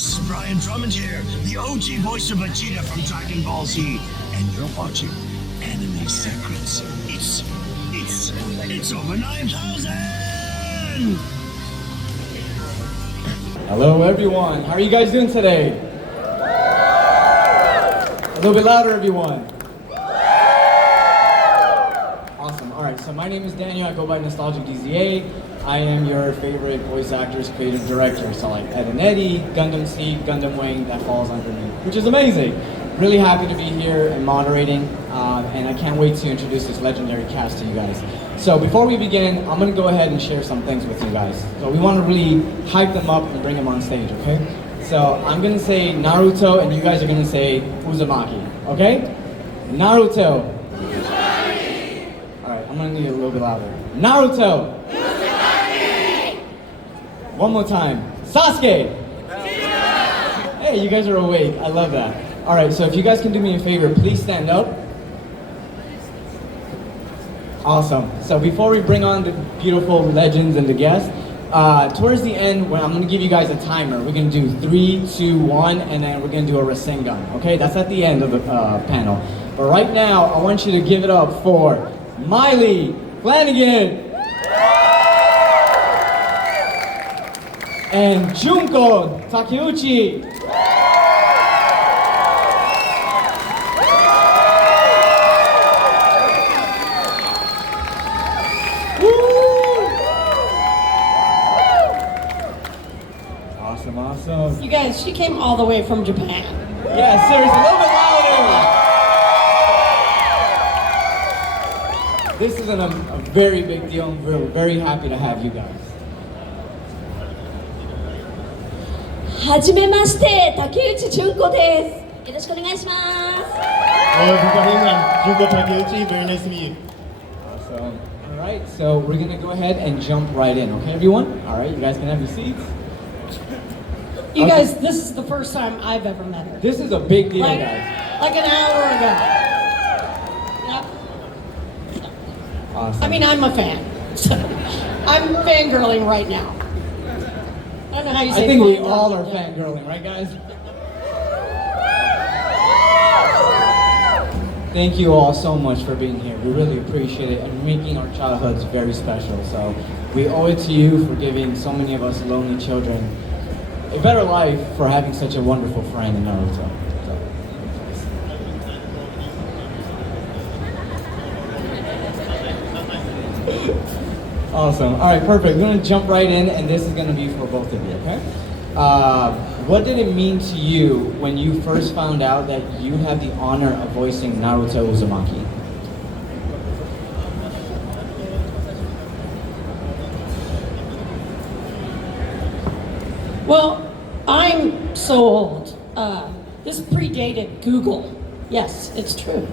This is Brian Drummond here, the OG voice of Vegeta from Dragon Ball Z, and you're watching Anime Secrets. It's over 9,000! Hello everyone, how are you guys doing today? A little bit louder everyone. Awesome, alright, so my name is Daniel, I go by Nostalgic DZA. I am your favorite voice actors, creative director. So like Ed and Eddie, Gundam Seed, Gundam Wing, that falls under me, which is amazing. Really happy to be here and moderating, and I can't wait to introduce this legendary cast to you guys. So before we begin, I'm gonna go ahead and share some things with you guys. So we wanna really hype them up and bring them on stage, okay? So I'm gonna say Naruto, and you guys are gonna say Uzumaki, okay? Naruto. Uzumaki. All right, I'm gonna need it a little bit louder. Naruto. One more time. Sasuke! Hey, you guys are awake. I love that. All right, so if you guys can do me a favor, please stand up. Awesome. So before we bring on the beautiful legends and the guests, towards the end, when I'm going to give you guys a timer. We're going to do 3, 2, 1, and then we're going to do a Rasengan. Okay, that's at the end of the panel. But right now, I want you to give it up for Maile Flanagan and Junko Takeuchi. Awesome, awesome. You guys, she came all the way from Japan. Yeah, seriously, a little bit louder. This is a very big deal, and we're very happy to have you guys. はじめまして、竹内純子です。よろしくお願いします。Hello, Flanagan Junko Takeuchi. Very nice to meet you. Awesome. All right, so we're gonna go ahead and jump right in, okay, everyone? All right, you guys can have your seats. You guys, this is the first time I've ever met her. This is a big deal, Like, guys. like an hour ago. Yep. Awesome. I mean, I'm a fan. So I'm fangirling right now. I don't know how you say I think we fangirling, all are yeah. fangirling, right, guys? Thank you all so much for being here. We really appreciate it and making our childhoods very special. So we owe it to you for giving so many of us lonely children a better life, for having such a wonderful friend in Naruto. Awesome. All right, perfect. We're going to jump right in, and this is going to be for both of you, okay? What did it mean to you when you first found out that you had the honor of voicing Naruto Uzumaki? Well, I'm so old. This predated Google. Yes, it's true.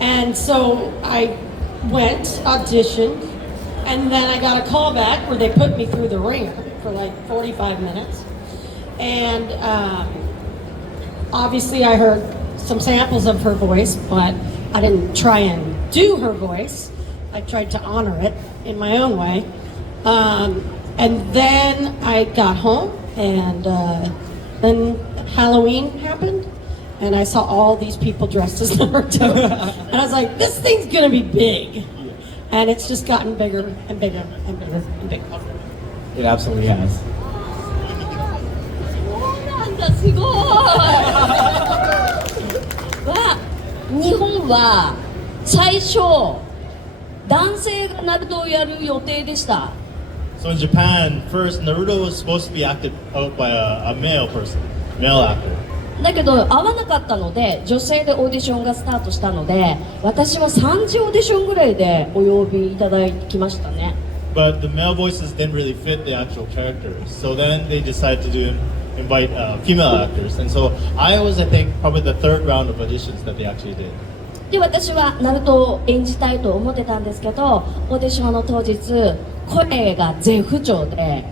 And so I went, auditioned, and then I got a call back where they put me through the ringer for like 45 minutes. And obviously I heard some samples of her voice, but I didn't try and do her voice. I tried to honor it in my own way. And then I got home, and then Halloween happened, and I saw all these people dressed as Naruto. And I was like, this thing's gonna be big. And it's just gotten bigger and bigger and bigger and bigger. It absolutely has. そうなんだ、すごい。は日本は最初男性がナルトをやる予定でした。 So in Japan, first Naruto was supposed to be acted out by a male person, male actor. だけど合わなかったので女性でオーディションがスタートしたので、私は3次オーディションぐらいでお呼びいただきましたね。 But the male voices didn't really fit the actual characters. So then they decided to invite female actors. And so I was, I think, probably the third round of auditions that they actually did. で私はナルトを演じたいと思ってたんですけど、オーディションの当日声が絶不調で、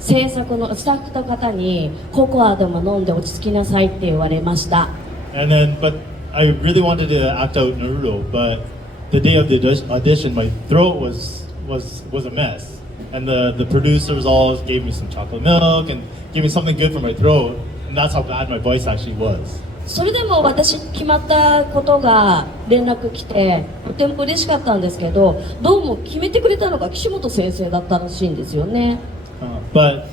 制作のスタッフの方にココアでも飲んで落ち着きなさいって言われました。 And then, but I really wanted to act out Naruto, but the day of the audition, my throat was a mess. And the producers all gave me some chocolate milk and gave me something good for my throat. And that's how bad my voice actually was. それでも私決まったことが連絡来てとても嬉しかったんですけど、どうも決めてくれたのが岸本先生だったらしいんですよね。But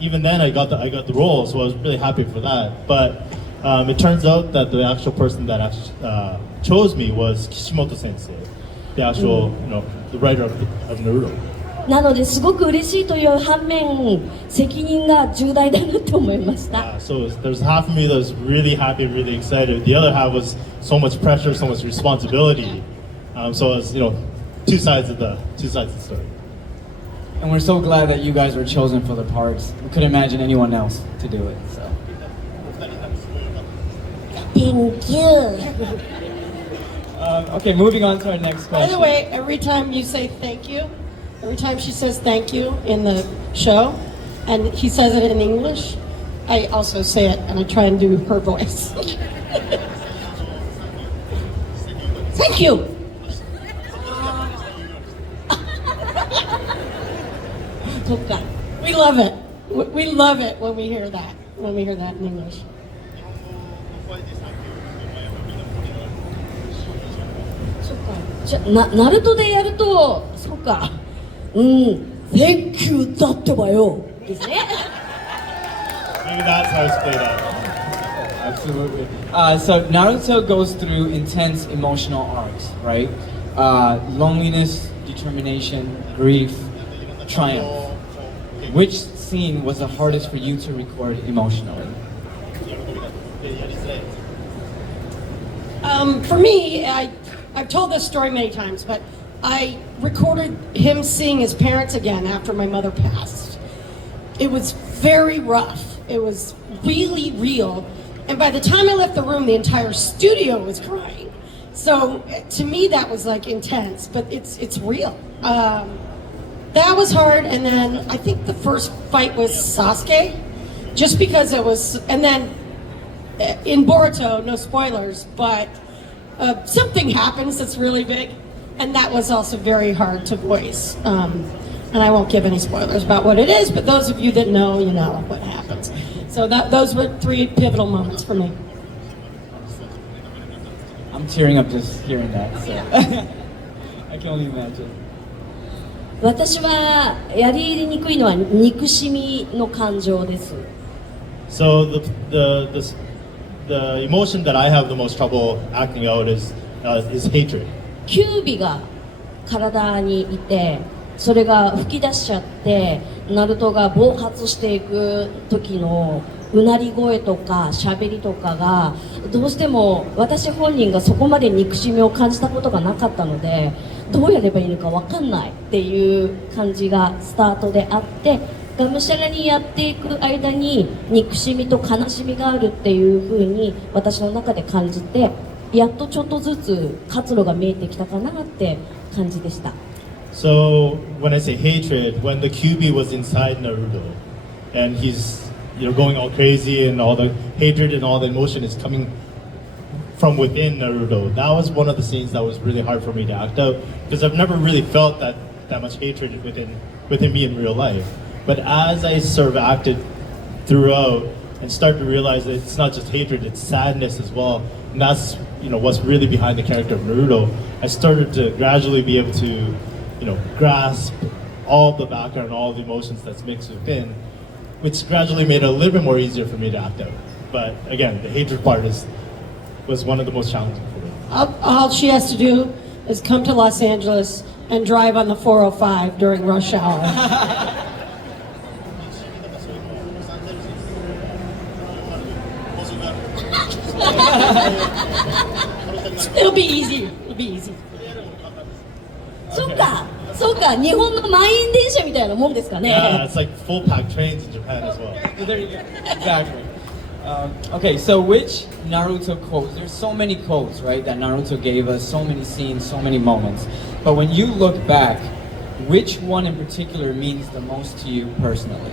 even then I got the role, so I was really happy for that. But it turns out that the actual person that actually chose me was Kishimoto Sensei, the actual the writer of Naruto. なのですごく嬉しいという反面責任が重大だなと思いました。So there's half of me that was really happy, really excited. The other half was so much pressure, so much responsibility. So it's two sides of the story. And we're so glad that you guys were chosen for the parts. We couldn't imagine anyone else to do it. So. Thank you. Okay, moving on to our next By question. the way, every time you say thank you, every time she says thank you in the show, and he says it in English, I also say it and I try and do her voice. Thank you. We love it. We love it when we hear that. When we hear that in English. そっか。じゃナルトでやると、そっか。Thank you だってばよ。ですね。Maybe that's how it's played out. Absolutely. So Naruto goes through intense emotional arcs, right? Loneliness, determination, grief, triumph. Which scene was the hardest for you to record emotionally? For me, I've told this story many times, but I recorded him seeing his parents again after my mother passed. It was very rough. It was really real. And by the time I left the room, the entire studio was crying. So to me, that was like intense, but it's real. That was hard, and then I think the first fight was Sasuke, just because it was, and then in Boruto, no spoilers, but something happens that's really big, and that was also very hard to voice. And I won't give any spoilers about what it is, but those of you that know, you know what happens. So those were 3 pivotal moments for me. I'm tearing up just hearing that. So. I can only imagine. 私はやり入れにくいのは憎しみの感情です。So the emotion that I have the most trouble acting out is hatred. キュービが体にいて、それが吹き出しちゃって、ナルトが暴発していく時のうなり声とか喋りとかがどうしても私本人がそこまで憎しみを感じたことがなかったので、どうやればいいのか分かんないっていう感じがスタートであって、がむしゃらにやっていく間に憎しみと悲しみがあるっていう風に私の中で感じて、やっとちょっとずつ活路が見えてきたかなって感じでした。So when I say hatred, when the QB was inside Naruto, and he's going all crazy, and all the hatred and all the emotion is coming from within Naruto, that was one of the scenes that was really hard for me to act out, because I've never really felt that much hatred within me in real life. But as I sort of acted throughout and start to realize that it's not just hatred, it's sadness as well, and that's what's really behind the character of Naruto, I started to gradually be able to grasp all the background, all the emotions that's mixed within, which gradually made it a little bit more easier for me to act out. But again, the hatred part was one of the most challenging for me. All she has to do is come to Los Angeles and drive on the 405 during rush hour. It'll be easy. It'll be easy. そうか、そうか、日本の満員電車みたいなもんですかね。Yeah, it's like full pack trains in Japan as well. There you go. Exactly. Okay, so which Naruto quotes? There's so many quotes, right, that Naruto gave us, so many scenes, so many moments. But when you look back, which one in particular means the most to you personally?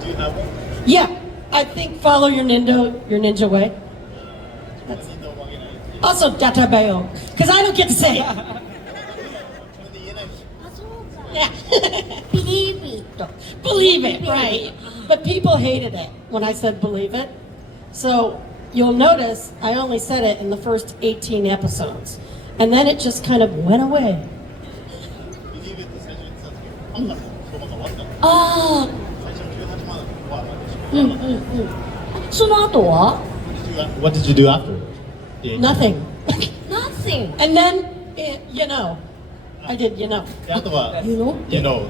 Do you have one? Yeah, I think follow your ninja way. Also, Databeo, because I don't get to say it. Yeah. believe it. Believe it, right. But people hated it when I said believe it. So you'll notice I only said it in the first 18 episodes. And then it just kind of went away. ああ、最初の18万はうんうんうん。その後は What did you do after? Yeah. Nothing. Nothing. And then, I did, であとは You know? You know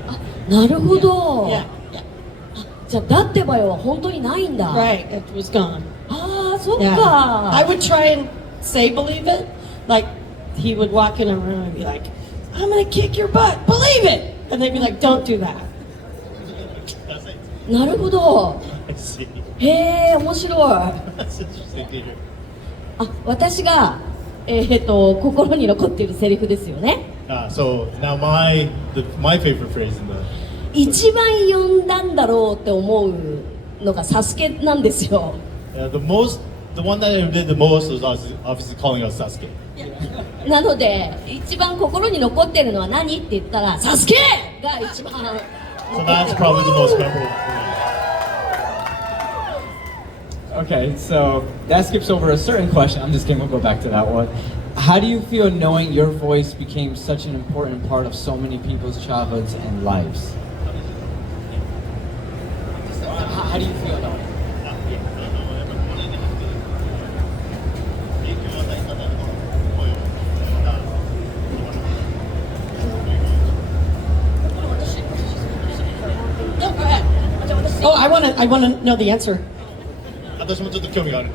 なるほど。 Yeah, yeah. じゃあ、だってばよは本当にないんだ。 Right, it was gone. ああ、そっ Yeah. か。 I would try and say believe it. Like, he would walk in a room and be like, I'm gonna kick your butt, believe it! And they'd be like, don't do that. なるほど。 I see. へえ、面白い。 That's interesting to hear. あ、私が、心に残っているセリフですよね。So now my favorite phrase in the 一番読んだんだろうって思うのがサスケなんですよ。the one that I did the most was obviously calling out Sasuke. なので、一番心に残ってるのは何って言ったら、サスケが一番。 So that's probably the most memorable for me. Okay, so that skips over a certain question. I'm just kidding, we'll go back to that one. How do you feel knowing your voice became such an important part of so many people's childhoods and lives? How do you feel knowing it? No, go ahead. Oh, I want to know the answer. 私もちょっと興味があるの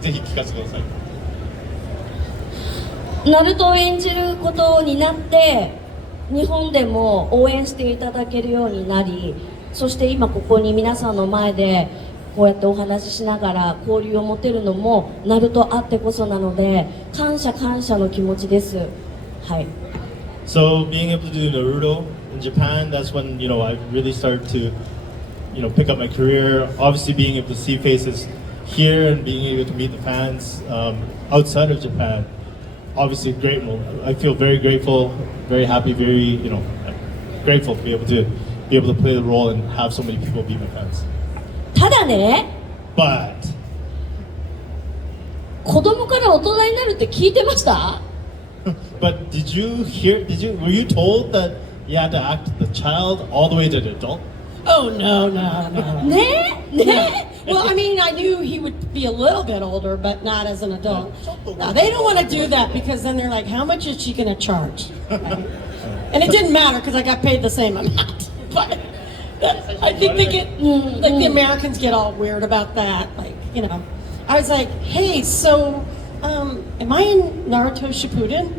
で、ぜひ聞かせてください。ナルトを演じることになって日本でも応援していただけるようになり、そして今ここに皆さんの前でこうやってお話ししながら交流を持てるのもナルトあってこそなので、感謝の気持ちです。はい。 So being able to do Naruto in Japan, that's when I really started to pick up my career. Obviously, being able to see faces here and being able to meet the fans outside of Japan, obviously grateful. I feel very grateful, very happy, very grateful to be able to play the role and have so many people be my fans. ただね、 But 子供から大人になるって聞いてました？ but were you told that you had to act the child all the way to the adult? Oh, no. ね。 Well, I mean, I knew he would be a little bit older, but not as an adult. No, they don't want to do that because then they're like, how much is she going to charge? And it didn't matter because I got paid the same amount. But I think they get, like the Americans get all weird about that. Like, I was like, hey, so am I in Naruto Shippuden?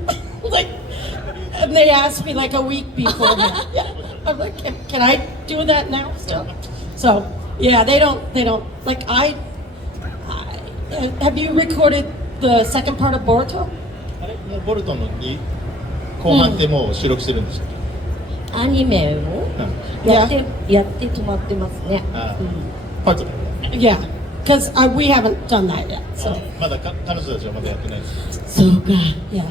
And they asked me like a week before. Yeah. I'm like, can I do that now still? So, yeah, they don't, like have you recorded the second part of Boruto? あれもうボルトの後半ってもう収録してるんでしたっけ？アニメをやって止まってますね。パーツ Yeah, because we haven't done that yet. So, まだ彼女たちはまだやってないです。そうか。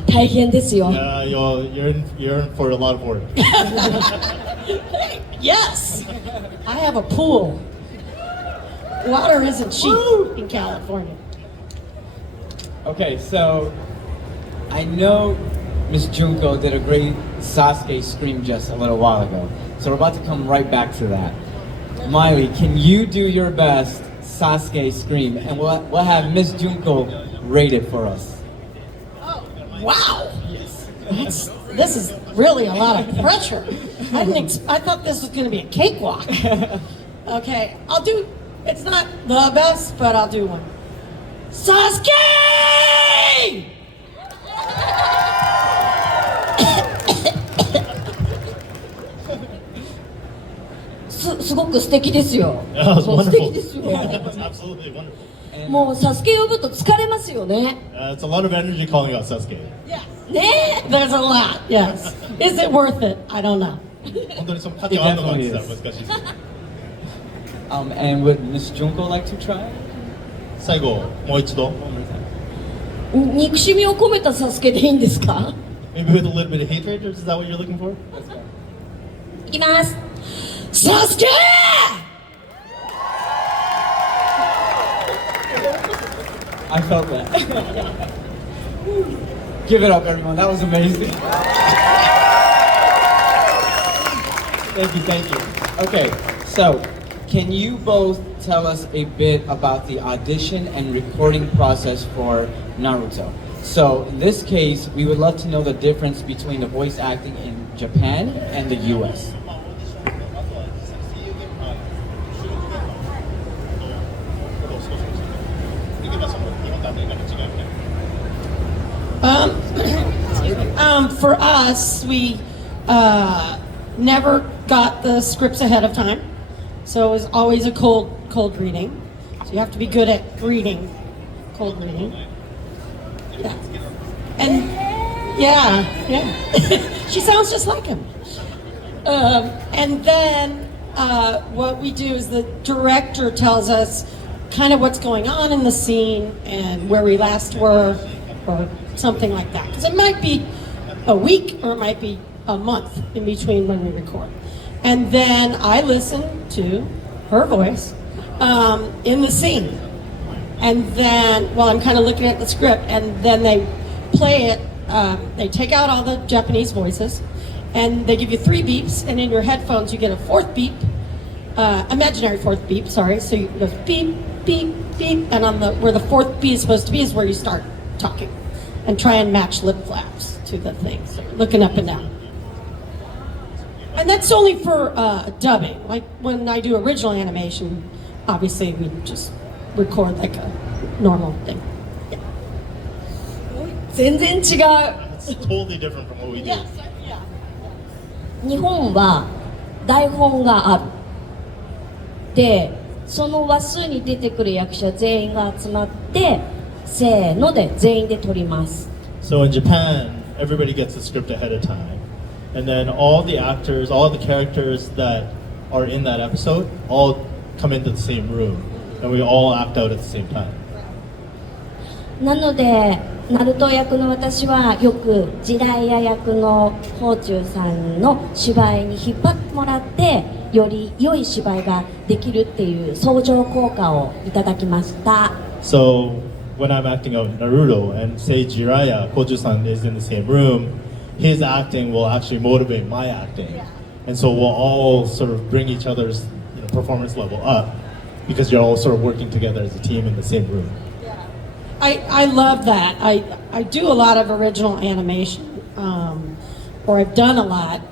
大変ですよ。 Yeah, you're in for a lot of work. yes, I have a pool. Water isn't cheap in California. Okay, so I know Miss Junko did a great Sasuke scream just a little while ago. So we're about to come right back to that. Miley, can you do your best Sasuke scream? And we'll have Miss Junko rate it for us. Wow, this is really a lot of pressure. I thought this was going to be a cakewalk. Okay, I'll do. It's not the best, but I'll do one. Sasuke! すごく素敵ですよ。 That was もう素 wonderful. 敵ですよ。 That was absolutely wonderful. もうサスケ呼ぶと疲れますよね。 It's a lot of energy calling out Sasuke. Yeah, ね there's a lot. Yes. Is it worth it? I don't know. 本当にその価値があるのかって言ったら難しいです。 And would Miss Junko like to try? 最後もう一度。 One more time. 憎しみを込めたサスケでいいんですか？ Maybe with a little bit of hatred, is that what you're looking for? Let's go. きます。Sasuke! I felt that. Give it up, everyone. That was amazing. Thank you. Okay, so can you both tell us a bit about the audition and recording process for Naruto? So in this case, we would love to know the difference between the voice acting in Japan and the US. For us, we never got the scripts ahead of time, so it was always a cold reading. So you have to be good at reading, cold reading. Yeah. And yeah, she sounds just like him. And then what we do is the director tells us kind of what's going on in the scene and where we last were, or something like that. Because it might be a week or it might be a month in between when we record. And then I listen to her voice in the scene. And then, well, I'm kind of looking at the script, and then they play it. They take out all the Japanese voices, and they give you 3 beeps, and in your headphones you get a 4th beep, imaginary 4th beep, sorry. So it goes beep, beep, beep, and on where the 4th beat is supposed to be is where you start talking, and try and match lip flaps to the thing. So you're looking up and down. And that's only for dubbing. Like when I do original animation, obviously we just record like a normal thing. Yeah. 全然違う。 It's totally different from what we do. Yeah. 日本は台本がある。で、その話数に出てくる役者全員が集まって、せーので全員で撮ります。So in Japan, everybody gets the script ahead of time. And then all the actors, all the characters that are in that episode, all come into the same room. And we all act out at the same time. なので、ナルト役の私はよくジライア役のホーチューさんの芝居に引っ張ってもらって、より良い芝居ができるっていう相乗効果をいただきました。So when I'm acting out Naruto and say Jiraiya, Koju-san is in the same room, his acting will actually motivate my acting. And so we'll all sort of bring each other's performance level up because you're all sort of working together as a team in the same room. I love that. I do a lot of original animation, or I've done a lot.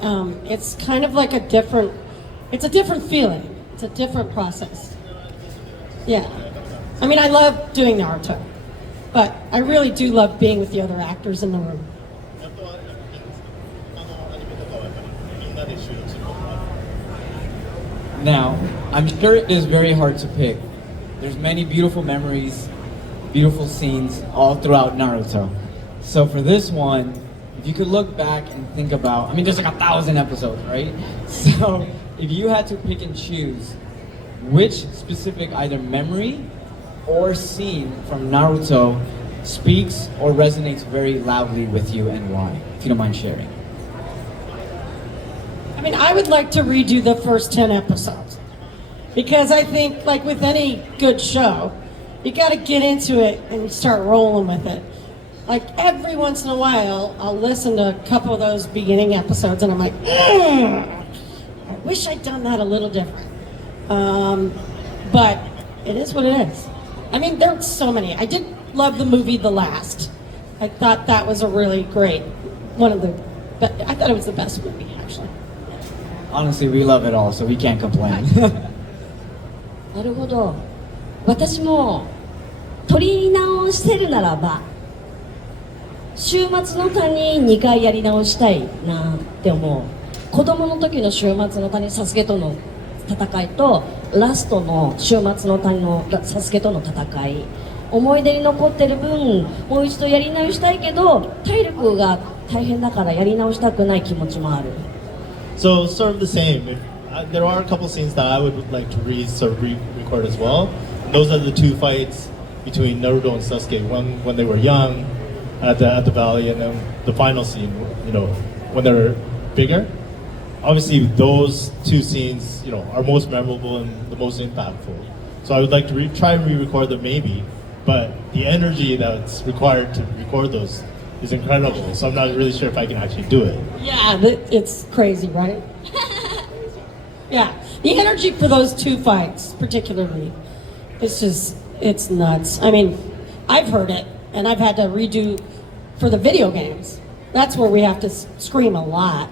It's kind of like it's a different feeling. It's a different process. Yeah. I mean, I love doing Naruto, but I really do love being with the other actors in the room. Now, I'm sure it is very hard to pick. There's many beautiful memories, beautiful scenes all throughout Naruto. So for this one, if you could look back and think about, I mean, there's like 1,000 episodes, right? So if you had to pick and choose which specific either memory or scene from Naruto speaks or resonates very loudly with you and why, if you don't mind sharing. I mean, I would like to redo the first 10 episodes because I think, like with any good show, you got to get into it and start rolling with it. Like every once in a while, I'll listen to a couple of those beginning episodes and I'm like, I wish I'd done that a little different. But it is what it is. I mean, there's so many. I did love the movie The Last. I thought that was a really great, I thought it was the best movie, actually. Honestly, we love it all, so we can't complain. なるほど。私も撮り直してるならば、週末の谷2回やり直したいなって思う。子供の時の週末の谷サスケとの戦いと、ラストの週末の谷のサスケとの戦い。思い出に残ってる分、もう一度やり直したいけど、体力が大変だからやり直したくない気持ちもある。So sort of the same. There are a couple scenes that I would like to re-record as well. Those are the 2 fights between Naruto and Sasuke. One when they were young at the valley, and then the final scene, when they were bigger. obviously those two scenes, are most memorable and the most impactful. So I would like to try and re-record them maybe, but the energy that's required to record those is incredible. So I'm not really sure if I can actually do it. Yeah, it's crazy, right? Yeah, the energy for those two fights, particularly, it's nuts. I mean, I've heard it, and I've had to redo for the video games. That's where we have to scream a lot.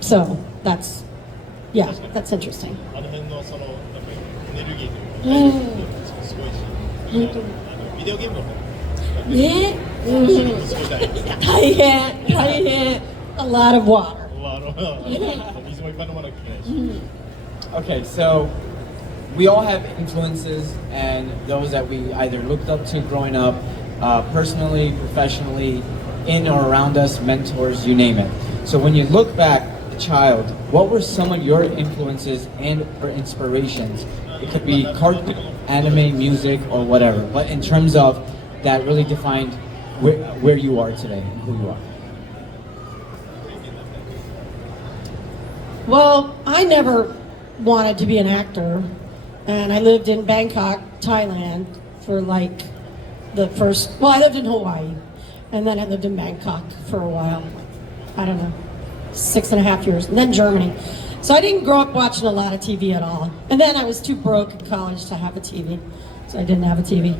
So that's interesting. あの辺のそのなんかエネルギーというか、すごいし、ビデオゲームの方ね、すごい大変。大変。A lot of water. 水もいっぱい飲まなきゃいけないし。Okay, so we all have influences and those that we either looked up to growing up, personally, professionally, in or around us, mentors, you name it. So when you look back, a child, what were some of your influences and or inspirations? It could be cartoon, anime, music, or whatever. But in terms of that really defined where you are today and who you are. Well, I never wanted to be an actor, and I lived in Bangkok, Thailand for I lived in Hawaii, and then I lived in Bangkok for a while. I don't know, 6.5 years, and then Germany. So I didn't grow up watching a lot of TV at all. And then I was too broke in college to have a TV, so I didn't have a TV.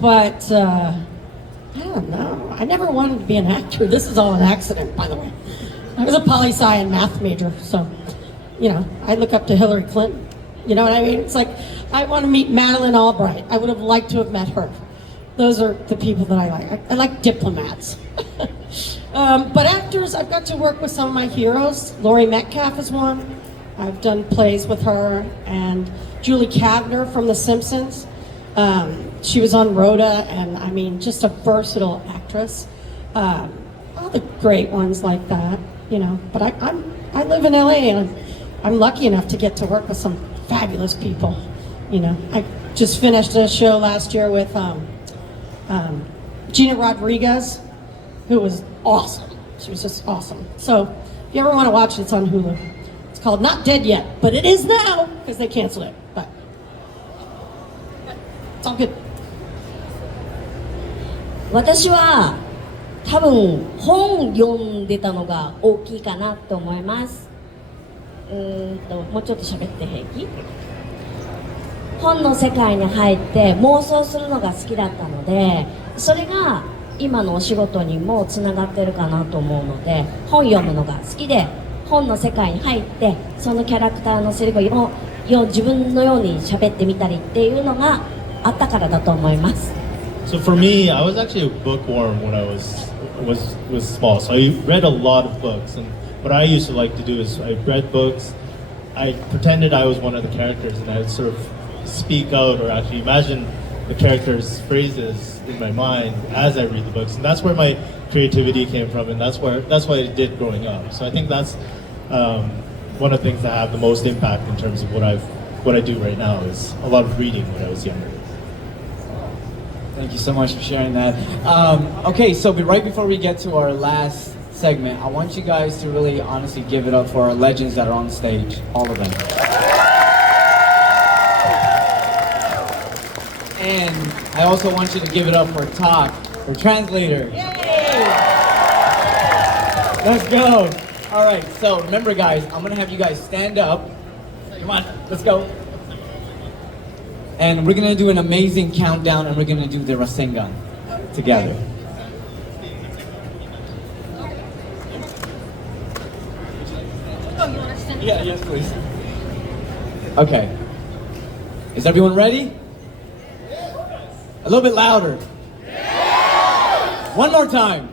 But I don't know. I never wanted to be an actor. This is all an accident, by the way. I was a poli-sci and math major, so, I look up to Hillary Clinton. You know what I mean? It's like, I want to meet Madeleine Albright. I would have liked to have met her. Those are the people that I like. I like diplomats. But actors, I've got to work with some of my heroes. Laurie Metcalf is one. I've done plays with her. And Julie Kavner from The Simpsons. She was on Rhoda, and I mean, just a versatile actress. All the great ones like that, But I live in LA, and I'm lucky enough to get to work with some fabulous people. I just finished a show last year with Gina Rodriguez, who was awesome. She was just awesome. So if you ever want to watch it, it's on Hulu. It's called Not Dead Yet, but it is now because they canceled it. But it's all good. 私は多分本読んでたのが大きいかなと思います。もうちょっと喋って平気？本の世界に入って妄想するのが好きだったので、それが今のお仕事にもつながってるかなと思うので、本読むのが好きで、本の世界に入ってそのキャラクターのセリフを自分のように喋ってみたりっていうのがあったからだと思います。So for me, I was actually a bookworm when I was small. So I read a lot of books, and what I used to like to do is I read books. I pretended I was one of the characters, and I would sort of speak out or actually imagine the characters' phrases in my mind as I read the books, and that's where my creativity came from, and that's what I did growing up. So I think that's one of the things that have the most impact in terms of what I do right now is a lot of reading when I was younger. Thank you so much for sharing that. Okay, so right before we get to our last segment, I want you guys to really honestly give it up for our legends that are on stage, all of them. And I also want you to give it up for Talk, for translator. Yay! Let's go. All right, so remember guys, I'm gonna have you guys stand up. Come on, let's go. And we're gonna do an amazing countdown, and we're gonna do the Rasengan together. Yeah, yes, please. Okay. Is everyone ready? A little bit louder. One more time.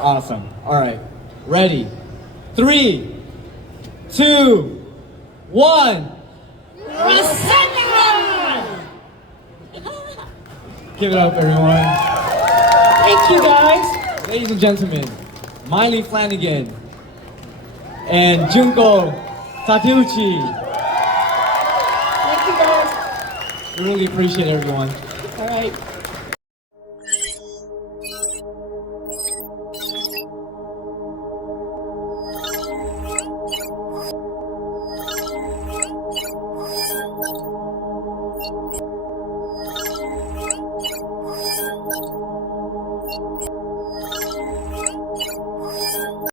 Awesome. All right. Ready? 3, 2, 1. Give it up, everyone. Thank you, guys. Ladies and gentlemen, Maile Flanagan and Junko Takeuchi. Thank you, guys. We really appreciate everyone.